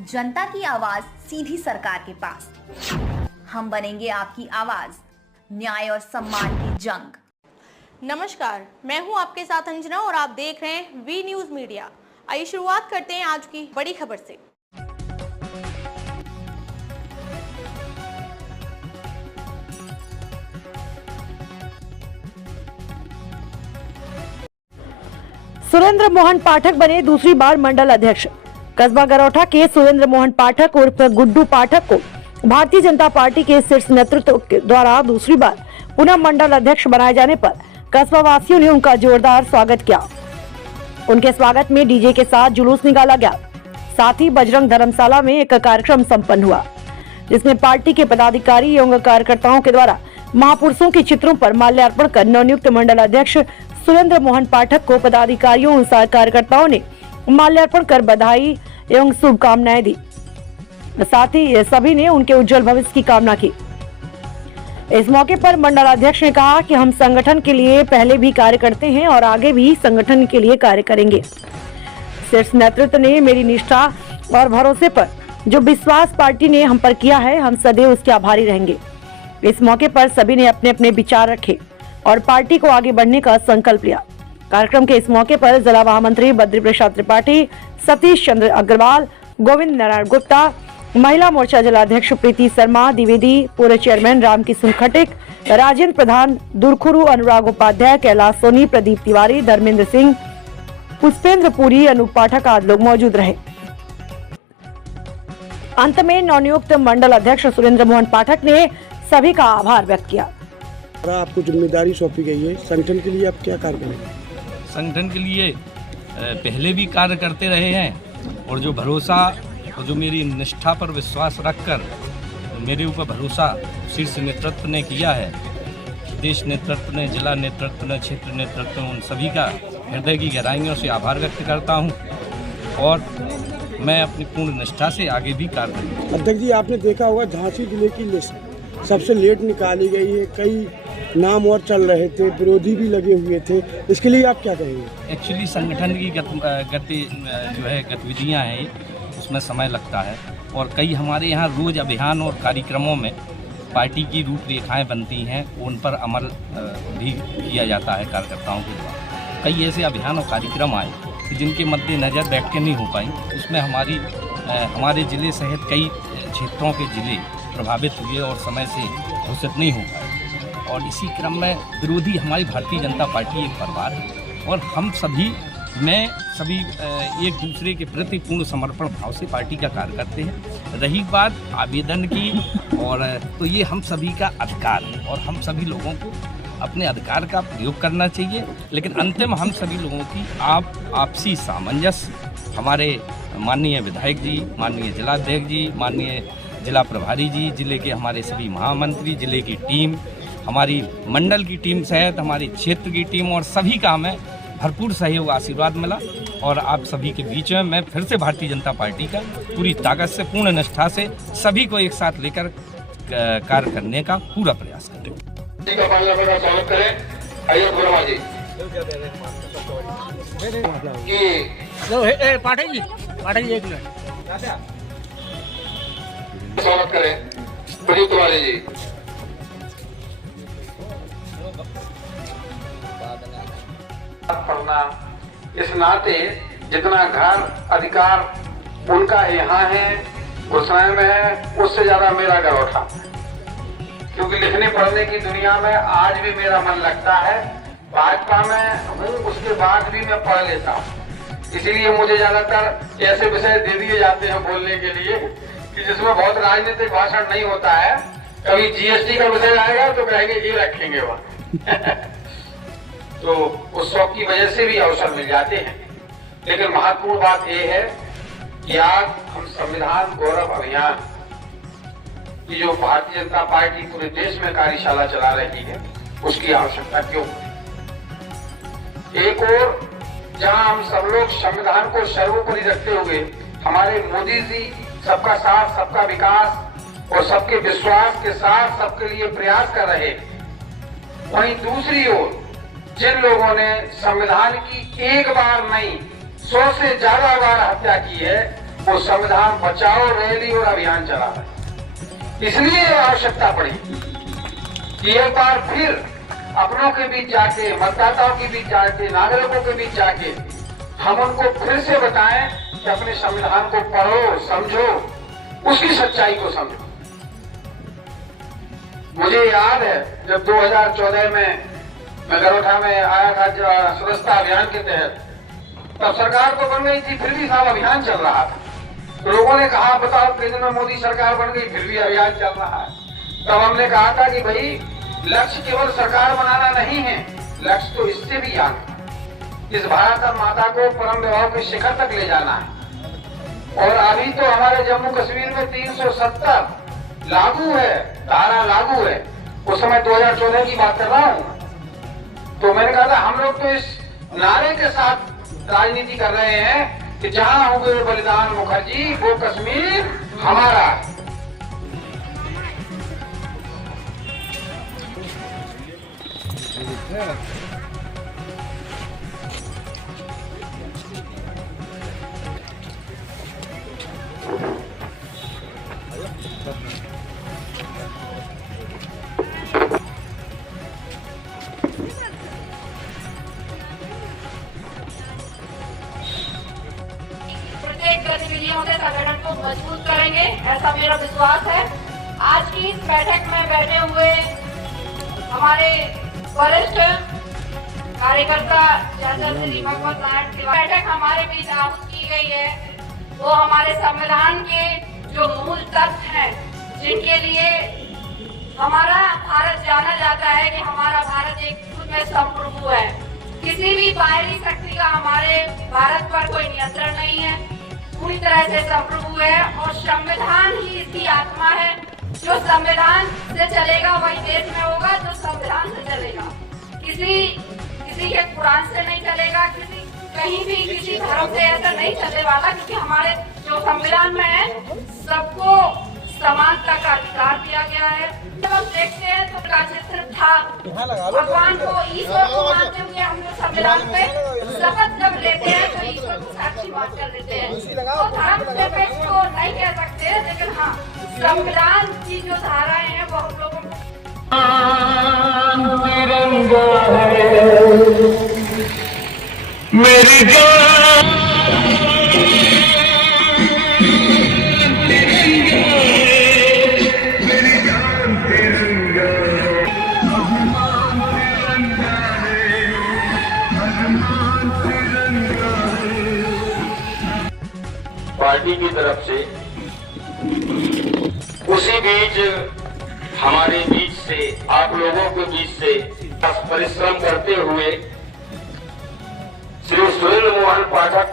जनता की आवाज सीधी सरकार के पास। हम बनेंगे आपकी आवाज, न्याय और सम्मान की जंग। नमस्कार, मैं हूं आपके साथ अंजना और आप देख रहे हैं वी न्यूज मीडिया। आइए शुरुआत करते हैं आज की बड़ी खबर से। सुरेंद्र मोहन पाठक बने दूसरी बार मंडल अध्यक्ष। कस्बा गरौठा के सुरेंद्र मोहन पाठक उर्फ गुड्डू पाठक को भारतीय जनता पार्टी के शीर्ष नेतृत्व द्वारा दूसरी बार पुनः मंडल अध्यक्ष बनाए जाने पर कस्बा वासियों ने उनका जोरदार स्वागत किया। उनके स्वागत में डीजे के साथ जुलूस निकाला गया। साथ ही बजरंग धर्मशाला में एक कार्यक्रम संपन्न हुआ, जिसमें पार्टी के पदाधिकारी एवं कार्यकर्ताओं के द्वारा महापुरुषों के चित्रों पर माल्यार्पण कर नवनियुक्त मंडल अध्यक्ष सुरेंद्र मोहन पाठक को पदाधिकारियों और कार्यकर्ताओं ने माल्यार्पण कर बधाई एवं शुभकामनाएं दी। साथ ही सभी ने उनके उज्जवल भविष्य की कामना की। इस मौके पर मंडलाध्यक्ष ने कहा कि हम संगठन के लिए पहले भी कार्य करते हैं और आगे भी संगठन के लिए कार्य करेंगे। शीर्ष नेतृत्व ने मेरी निष्ठा और भरोसे पर जो विश्वास पार्टी ने हम पर किया है, हम सदैव उसके आभारी रहेंगे। इस मौके पर सभी ने अपने अपने विचार रखे और पार्टी को आगे बढ़ने का संकल्प लिया। कार्यक्रम के इस मौके पर जिला महामंत्री बद्री प्रसाद त्रिपाठी, सतीश चंद्र अग्रवाल, गोविंद नारायण गुप्ता, महिला मोर्चा जिलाध्यक्ष प्रीति शर्मा द्विवेदी, पूर्व चेयरमैन रामकिशन खटिक, राजेंद्र प्रधान, दुरखुरु अनुराग उपाध्याय, कैलाश सोनी, प्रदीप तिवारी, धर्मेंद्र सिंह, पुष्पेंद्र पुरी, अनूप पाठक आदि लोग मौजूद रहे। अंत में नवनियुक्त मंडल अध्यक्ष सुरेंद्र मोहन पाठक ने सभी का आभार व्यक्त किया। आपको जिम्मेदारी सौंपी गई है, संगठन के लिए आप क्या कार्य करेंगे? संगठन के लिए पहले भी कार्य करते रहे हैं और जो भरोसा और जो मेरी निष्ठा पर विश्वास रखकर मेरे ऊपर भरोसा शीर्ष नेतृत्व ने किया है, देश नेतृत्व ने, जिला नेतृत्व ने, क्षेत्र नेतृत्व ने, उन सभी का हृदय की गहराइयों से आभार व्यक्त करता हूं और मैं अपनी पूर्ण निष्ठा से आगे भी कार्य करूँगा। अध्यक्ष जी, आपने देखा होगा झांसी जिले की लिस्ट सबसे लेट निकाली गई है, कई नाम और चल रहे थे, विरोधी भी लगे हुए थे, इसके लिए आप क्या कहेंगे? एक्चुअली संगठन की गतिविधियाँ हैं, उसमें समय लगता है और कई हमारे यहाँ रोज अभियान और कार्यक्रमों में पार्टी की रूपरेखाएं बनती हैं, उन पर अमल भी किया जाता है कार्यकर्ताओं के द्वारा। कई ऐसे अभियान और कार्यक्रम आए जिनके मद्देनजर बैठ के नहीं हो पाई, उसमें हमारे ज़िले सहित कई क्षेत्रों के ज़िले प्रभावित हुए और समय से घोषित नहीं हो पाए। और इसी क्रम में विरोधी हमारी भारतीय जनता पार्टी एक परिवार है और हम सभी एक दूसरे के प्रति पूर्ण समर्पण भाव से पार्टी का कार्य करते हैं। रही बात आवेदन की, और तो ये हम सभी का अधिकार है और हम सभी लोगों को अपने अधिकार का प्रयोग करना चाहिए। लेकिन अंतिम हम सभी लोगों की आपसी सामंजस्य, हमारे माननीय विधायक जी, माननीय जिलाध्यक्ष जी, माननीय जिला प्रभारी जी, जिले के हमारे सभी महामंत्री, जिले की टीम, हमारी मंडल की टीम सहित हमारी क्षेत्र की टीम और सभी का हमें भरपूर सहयोग आशीर्वाद मिला और आप सभी के बीच में मैं फिर से भारतीय जनता पार्टी का पूरी ताकत से, पूर्ण निष्ठा से सभी को एक साथ लेकर कार्य करने का पूरा प्रयास करें। स्वागत करें। आइए गुरमा जी पाठक जी एक मिनट स्वागत करें। प्रदीप तिवारी जी, पढ़ना इस नाते जितना घर अधिकार उनका यहाँ है, गुस्साए में है, उससे ज्यादा मेरा गरौठा, क्योंकि लिखने पढ़ने की दुनिया में आज भी मेरा मन लगता है। भाजपा में हूँ, उसके बाद भी मैं पढ़ लेता हूँ, इसीलिए मुझे ज्यादातर ऐसे विषय दे दिए जाते हैं बोलने के लिए कि जिसमें बहुत राजनीतिक भाषण नहीं होता है। कभी जीएसटी का विषय आएगा तो कहेंगे ये रखेंगे वहाँ तो उस शौक की वजह से भी अवसर मिल जाते हैं। लेकिन महत्वपूर्ण बात यह है कि आज हम संविधान गौरव अभियान की जो भारतीय जनता पार्टी पूरे देश में कार्यशाला चला रही है, उसकी आवश्यकता क्यों? एक और जहां हम सब लोग संविधान को सर्वोपरि रखते हुए हमारे मोदी जी सबका साथ, सबका विकास और सबके विश्वास के साथ सबके लिए प्रयास कर रहे, वहीं दूसरी ओर जिन लोगों ने संविधान की एक बार नहीं 100 से ज्यादा बार हत्या की है, वो संविधान बचाओ रैली और अभियान चला रहे। इसलिए आवश्यकता पड़ी कि एक बार फिर अपनों के बीच जाके, मतदाताओं के बीच जाके, नागरिकों के बीच जाके हम उनको फिर से बताएं कि अपने संविधान को पढ़ो, समझो, उसकी सच्चाई को समझो। मुझे याद है जब 2014 में मैं गरोठा में आया था सदस्यता अभियान के तहत, तब सरकार तो बन गई थी, फिर भी साहब अभियान चल रहा था। तो लोगों ने कहा बताओ केंद्र में मोदी सरकार बन गई, फिर भी अभियान चल रहा है। तब हमने कहा था कि भाई लक्ष्य केवल सरकार बनाना नहीं है, लक्ष्य तो इससे भी आगे, इस भारत माता को परम वैभव के शिखर तक ले जाना है। और अभी तो हमारे जम्मू कश्मीर में 370 लागू है, धारा लागू है। उस समय 2014 की बात कर रहा हूं। तो मैंने कहा था हम लोग तो इस नारे के साथ राजनीति कर रहे हैं कि जहां होंगे बलिदान मुखर्जी, वो कश्मीर हमारा है। प्रत्येक गतिविधियों से संगठन को मजबूत करेंगे, ऐसा मेरा विश्वास है। आज की इस बैठक में बैठे हुए हमारे वरिष्ठ कार्यकर्ता जैसे श्री भगवत नारायण की बैठक हमारे बीच आहूत की गई है, वो हमारे संविधान के जो मूल तत्व हैं, जिनके लिए हमारा भारत जाना जाता है कि हमारा भारत एक खुद में संप्रभु है। किसी भी बाहरी शक्ति का हमारे भारत पर कोई नियंत्रण नहीं है, पूरी तरह से संप्रभु है। और संविधान ही इसकी आत्मा है। जो संविधान से चलेगा वही देश में होगा, जो संविधान से चलेगा। किसी के कुरान से नहीं चलेगा, कहीं भी किसी धर्म से ऐसा नहीं चलने वाला, क्योंकि हमारे जो संविधान में है सबको समानता का अधिकार दिया गया है। जब हम देखते हैं तो का चित्र था, भगवान को, ईश्वर को मानते हुए हम लोग संविधान पे शपथ जब लेते हैं तो ईश्वर को साक्षी मान कर लेते हैं। तो धर्म निरपेक्ष को नहीं कह सकते, लेकिन हाँ संविधान की जो धाराएं हैं वो हम लोगों को मेरी जान पार्टी की तरफ से उसी बीच हमारे बीच से, आप लोगों के बीच से परिश्रम करते हुए श्री सुरेंद्र मोहन पाठक